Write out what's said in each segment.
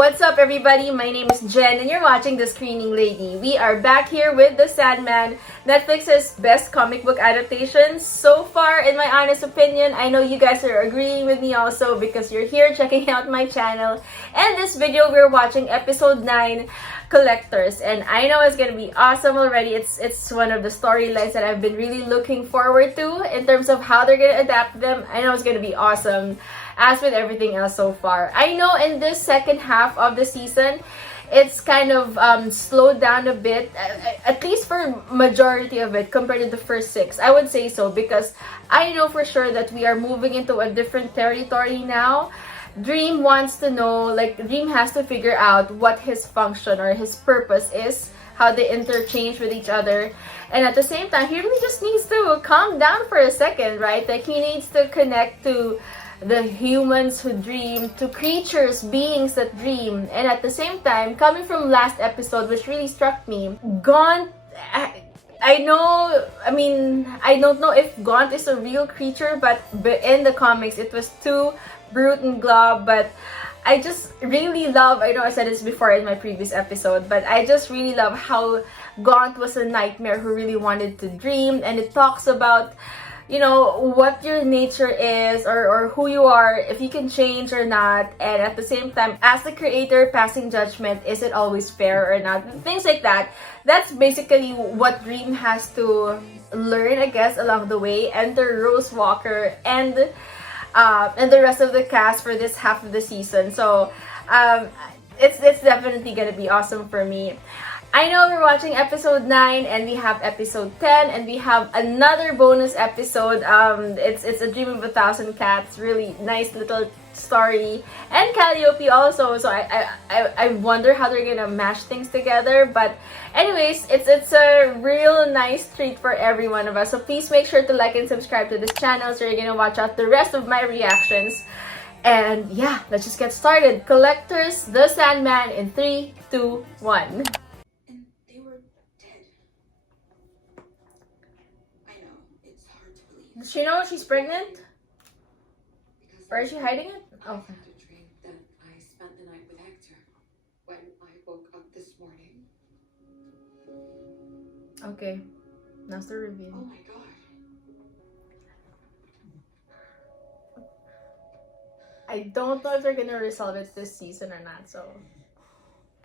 What's up, everybody? My name is Jen, and you're watching The Screening Lady. We are back here with The Sandman, Netflix's best comic book adaptation. So far, in my honest opinion, I know you guys are agreeing with me also because you're here checking out my channel. And this video, we're watching episode 9, Collectors, and I know it's gonna be awesome already. It's one of the storylines that I've been really looking forward to in terms of how they're gonna adapt them. I know it's gonna be awesome, as with everything else so far. I know in this second half of the season, it's kind of slowed down a bit, at least for majority of it compared to the first 6. I would say so because I know for sure that we are moving into a different territory now. Dream wants to know, like, Dream has to figure out what his function or his purpose is, how they interchange with each other, and at the same time, he really just needs to calm down for a second, right? Like, he needs to connect to the humans who dream, to creatures, beings that dream, and at the same time, coming from last episode, which really struck me, Gaunt, I don't know if Gaunt is a real creature, but in the comics, it was too Brute and Glob, but I just really love, I know I said this before in my previous episode, but I just really love how Gaunt was a nightmare who really wanted to dream, and it talks about, you know, what your nature is or who you are, if you can change or not, and at the same time, as the creator passing judgment, is it always fair or not, things like that. That's basically what Dream has to learn, I guess, along the way. Enter Rose Walker and the rest of the cast for this half of the season. So it's definitely gonna be awesome for me. I know we're watching episode 9 and we have episode 10 and we have another bonus episode. It's A Dream of a Thousand Cats. Really nice little story. And Calliope also. So I wonder how they're gonna mash things together. But anyways, it's a real nice treat for every one of us. So please make sure to like and subscribe to this channel so you're gonna watch out the rest of my reactions. And yeah, let's just get started. Collectors, The Sandman in 3, 2, 1. Does she know she's pregnant? Or is she hiding it? I had a dream that I spent the night with Hector when I woke up this morning. Okay, that's the reveal. Oh my god. I don't know if they're gonna resolve it this season or not, so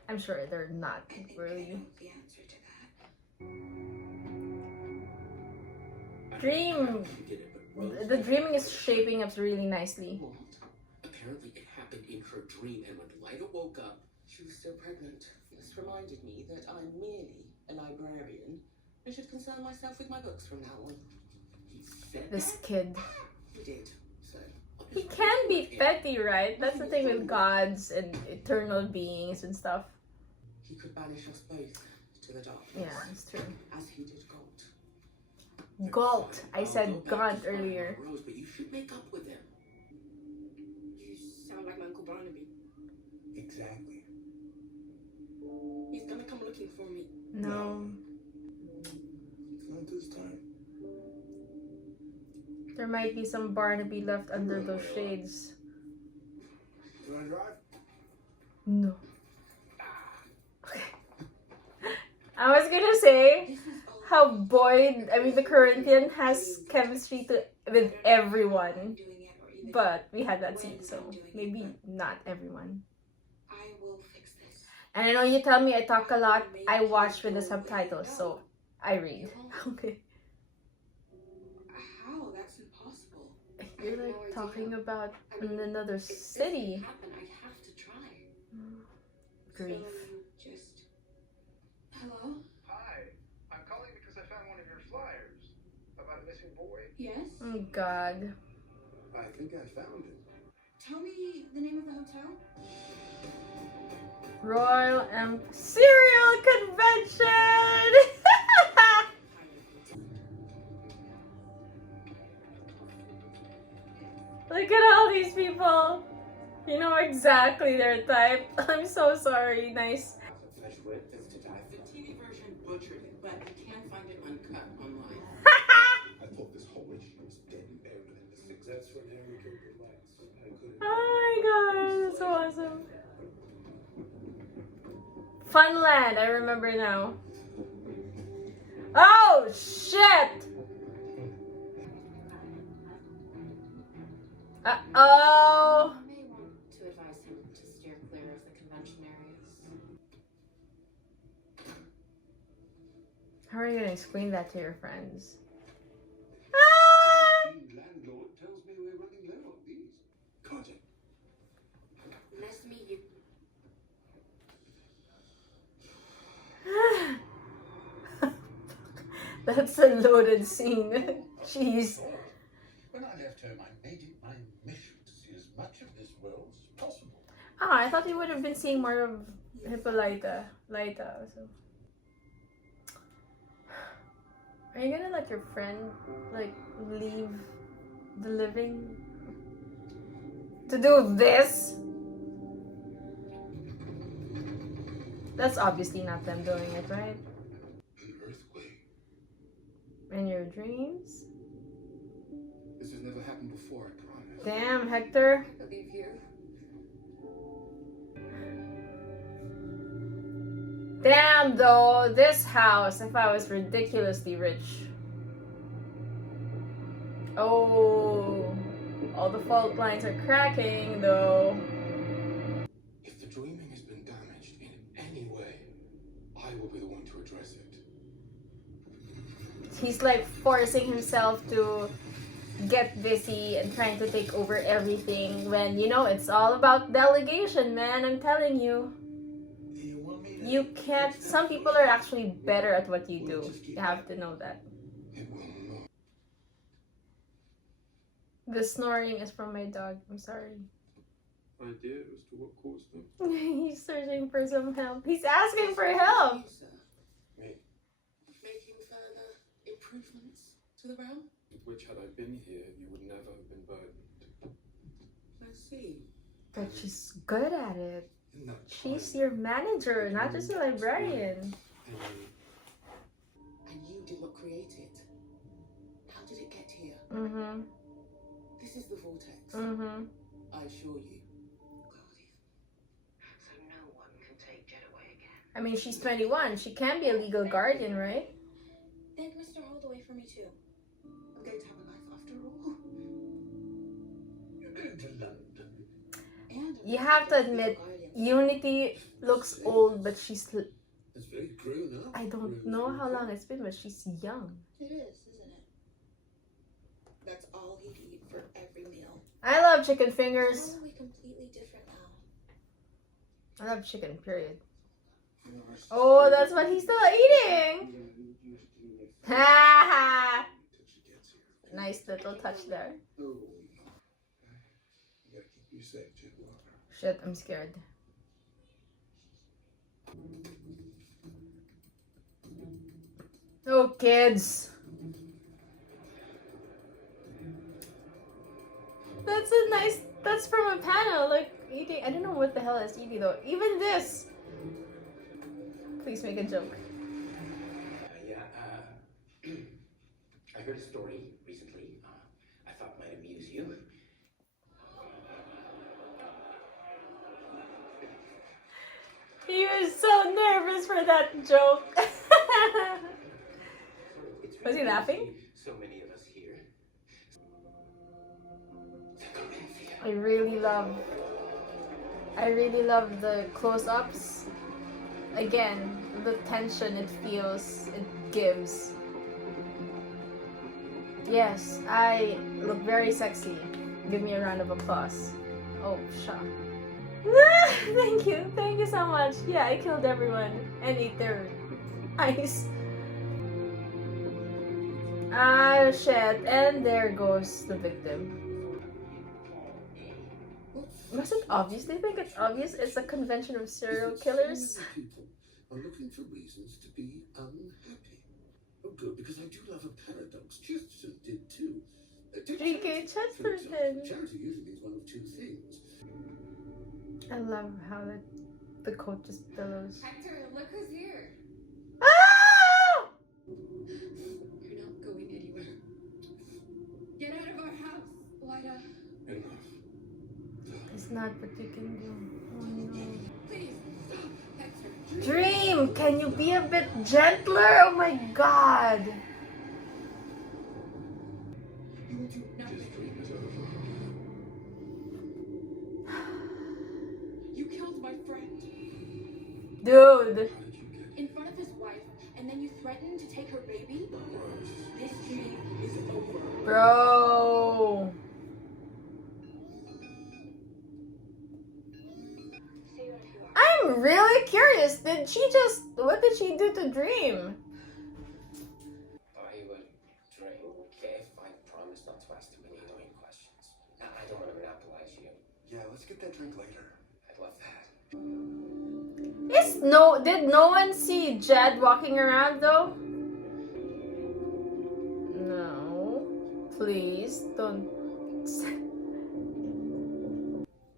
I'm sure they're not really. The answer to that. Dream. The dreaming is shaping up really nicely. Apparently it happened in her dream, and when Lyda woke up, She was still pregnant. This reminded me that I'm merely a librarian. I should concern myself with my books from now on. he said This kid. He did. So He can be petty, right? That's the thing with gods and eternal beings and stuff. he could banish us both to the darkness. Yeah, it's true. As he did Gaunt. Galt. I said Gaunt earlier. Rose, but you should make up with him. You sound like my Uncle Barnaby. Exactly. He's gonna come looking for me. No. It's not this time. There might be some Barnaby left under those shades. You wanna drive? No. Okay. I was gonna say how Boyd, the Corinthian, has chemistry with everyone. But we had that scene, so maybe not everyone. I will fix this. And I know you tell me I talk a lot. I watch with the subtitles, so I read. Okay. How? That's impossible. You're like talking about in another city. I have to try. Grief. So, just... Hello? Hi, I'm calling because I found one of your flyers about a missing boy. Yes? Oh God. I think I found it. Tell me the name of the hotel. Royal Cereal Convention! Look at all these people. You know exactly their type. I'm so sorry. Nice. The TV version butchered it, but you can find it uncut online. I thought this whole issue was dead and buried within the six. That's what Henry Cooper likes. Oh my God, that's so awesome. Funland, I remember now. Oh, shit! Uh-oh! You may want to advise him to steer clear of the convention areas. How are you gonna explain that to your friends? Ah! The landlord tells me we're running low on these. Carter. Nice to meet you. That's a loaded scene. Jeez. When I left home, I made it my mission to see as much of this world as possible. Oh, I thought you would have been seeing more of Hippolyta. So. Are you gonna let your friend, like, leave the living to do this? That's obviously not them doing it, right? An earthquake. In your dreams? This has never happened before, I promise. Damn, Hector. I believe you. Damn, though, this house, if I was ridiculously rich. Oh, all the fault lines are cracking, though. If the dreaming has been damaged in any way, I will be the one to address it. He's like forcing himself to get busy and trying to take over everything when, you know, it's all about delegation, man. I'm telling you. You can't, some people are actually better at what you do. You have to know that. It will not. The snoring is from my dog. I'm sorry. Idea as to what caused them? He's searching for some help. He's asking for help. You, sir, Me. making further improvements to the realm? Which, had I been here, you would never have been burdened. I see. But she's good at it. In that She's time, your manager, not just a librarian. And you did not create it. How did it get here? Mm-hmm. This is the vortex. Mm-hmm. I assure you. So no one can take Jet away again. I mean, she's 21. She can be a legal guardian, right? Thank Mr. Holdaway for me too. I'm going to have a life after all. you're going to London. And You have to admit, Unity looks old, but she's... It's very grown up. I don't know how long it's been, but she's young. It is, isn't it? that's all he'd eat for every meal. I love chicken How fingers. are we completely different now? I love chicken, period. Oh, that's what he's still eating! Ha ha! Nice little touch there. Oh, no. I gotta keep you safe, Jim. Shit, I'm scared. Oh, kids. That's a nice, that's from a panel, like eating, I don't know what the hell is eating though. Even this. Please make a joke. I heard a story recently. I thought might amuse you. He was so nervous for that joke. It's Was he really laughing? good to see so many of us here. The Corinthian. I really love the close-ups. Again, the tension it feels, it gives. Yes, I look very sexy. Give me a round of applause. Oh, shut. Thank you so much. Yeah, I killed everyone and ate their eyes. Ah, shit. And there goes the victim. Was it obvious? They think it's obvious? It's a convention of serial killers? People are looking for reasons to be unhappy. Oh, good, because I do love a paradox. Chesterton did too. G.K. For Chesterton. example, charity usually means one of two things. I love how the coat just billows. Hector, look who's here. Ah! You're not going anywhere. Get out of our house, Lyda. Enough. It's not what you can do. Oh no. Please, stop, Hector. Dream! can you be a bit gentler? Oh my god. You will do nothing. You killed my friend Dude. in front of his wife, and then you threatened to take her baby? This dream is over. Bro. I'm really curious. What did she do to Dream? I would drink if I promise not to ask too many annoying questions. I don't want to monopolize you. Yeah, let's get that drink later. I'd love that. Did no one see Jed walking around though? No. Please don't.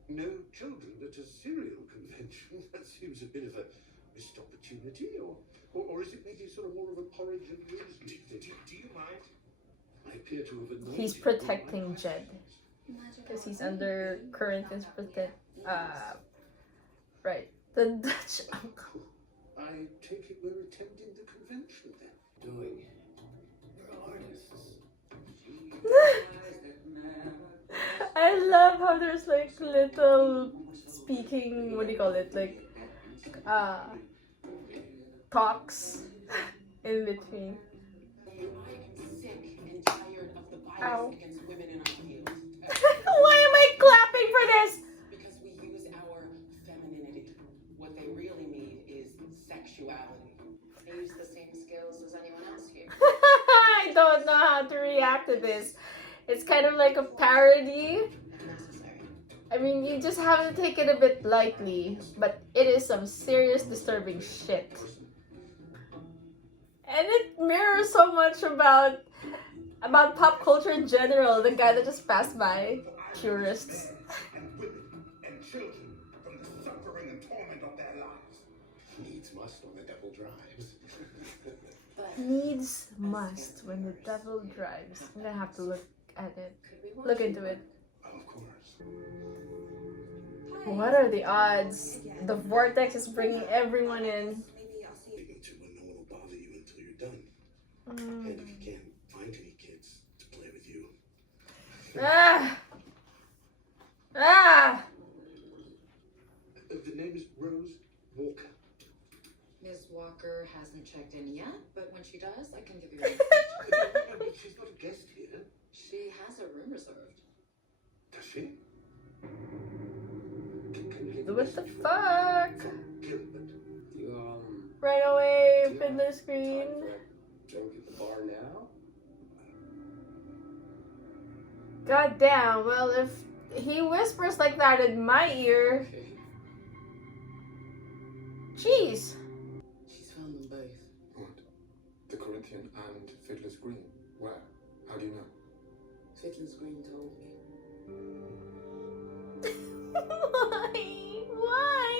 No children at a cereal convention. That seems a bit of a missed opportunity, or is it maybe sort of more of a porridge and muesli thing? Do you mind? I appear to have annoyed He's you. protecting Jed because he's under Corinthian's right. The Dutch uncle. I take it we're attending the convention then. Doing it. We're artists. I love how there's like little speaking, what do you call it, like talks in between. I am sick and tired of the bias Ow. against women in our field. Why am I clapping for this? Because we use our femininity. What they really need is sexuality. I use the same skills as anyone else here. I don't know how to react to this. It's kind of like a parody. If necessary. I mean, you just have to take it a bit lightly, but it is some serious disturbing shit. And it mirrors so much about pop culture in general. The guy that just passed by, purists. And women and children from the suffering and torment of their lives. Needs must when the devil drives. But Needs must when the devil drives. I'm gonna have to look at it. could we watch Look into it. Of course. What are the odds? The vortex is bringing everyone in. Leaving to when no one will bother you until you're done. And if Mm. you can't find any kids to play with you. Ah! Ah! The name is Rose Walker. Ms. Walker hasn't checked in yet, but when she does, I can give you information. But she's not a guest here. She has a room reserved. Does she? Can you give What the me fuck? Gilbert? You, Right away, Yeah. fiddler screen. time for a drink at the bar now? God damn, well, if he whispers like that in my ear, Okay. jeez. She's found them both. What? The Corinthian and Fiddler's Green? Where? How do you know? Fiddler's Green told me. Why? Why?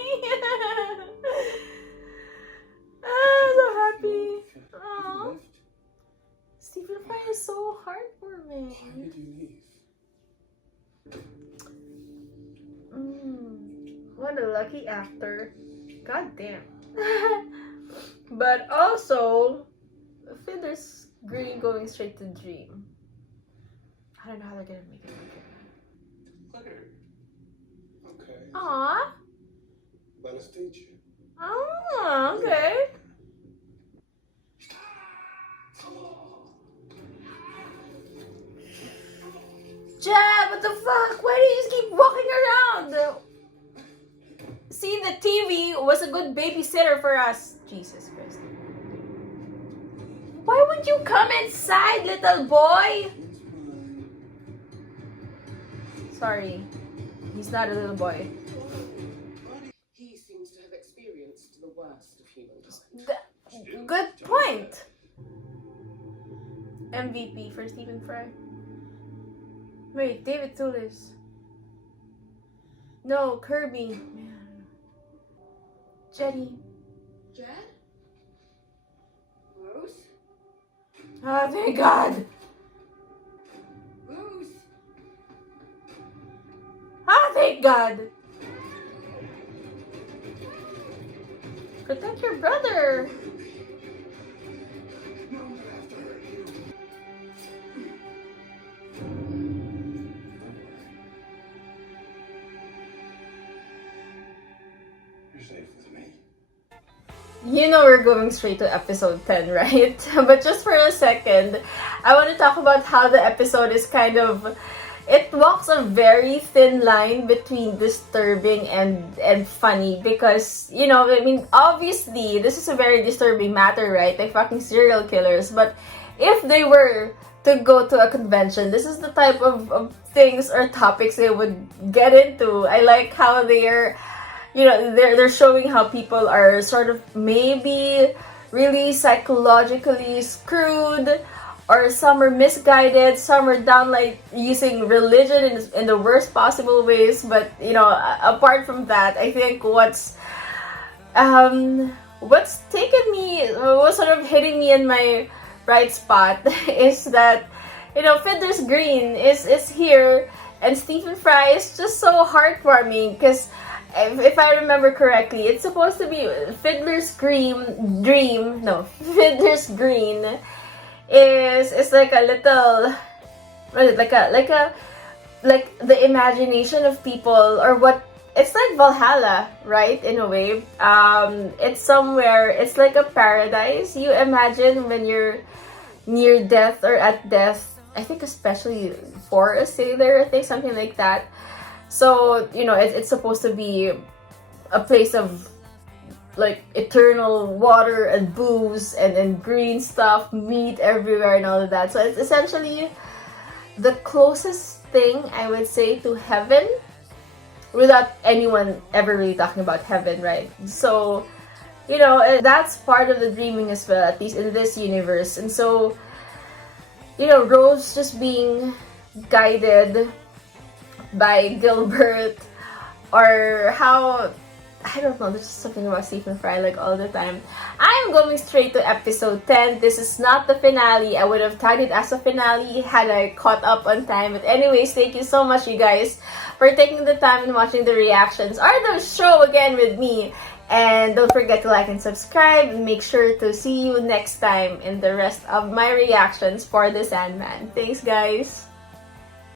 I'm so happy. Aww. Left? Stephen Fry is so heartwarming. Why did you leave? What a lucky actor. God damn. But also, Fiddler's Green going straight to Dream. I don't know how they're gonna make it work. Okay. Aww. Well, nice to meet you. Oh, okay. Jab, what the fuck? Why do you just keep walking around? See, the TV was a good babysitter for us. Jesus Christ. Why would you come inside, little boy? Sorry. He's not a little boy. He seems to have experienced the worst of humankind. Good point. MVP for Stephen Fry. Wait, David Toulis. No, Kirby. Man. Jetty. Jed? Rose? Oh, thank God. Rose! Oh, thank God. Protect your brother. You're safe with me. You know we're going straight to episode 10, right? But just for a second, I want to talk about how the episode is kind of... It walks a very thin line between disturbing and funny because, you know, I mean, obviously, this is a very disturbing matter, right? Like fucking serial killers. But if they were to go to a convention, this is the type of things or topics they would get into. I like how they're, you know, they're showing how people are sort of maybe really psychologically screwed, or some are misguided, some are downright using religion in the worst possible ways. But, you know, apart from that, I think what's taken me, what's sort of hitting me in my right spot is that, you know, Fiddler's Green is here, and Stephen Fry is just so heartwarming because if I remember correctly, it's supposed to be Fiddler's Fiddler's Green is like a little, like the imagination of people, or what, it's like Valhalla, right, in a way. It's somewhere, it's like a paradise you imagine when you're near death or at death. I think especially for a sailor, I think something like that. So, you know, it's supposed to be a place of like eternal water and booze and green stuff, meat everywhere and all of that. So it's essentially the closest thing I would say to heaven, without anyone ever really talking about heaven, right? So, you know, that's part of the dreaming as well, at least in this universe. And so, you know, Rose just being guided by Gilbert, or how, I don't know, there's just something about Stephen Fry like all the time. I'm going straight to episode 10. This is not the finale. I would have tagged it as a finale had I caught up on time. But anyways, thank you so much, you guys, for taking the time and watching the reactions or the show again with me. And don't forget to like and subscribe, and make sure to see you next time in the rest of my reactions for the Sandman. Thanks, guys!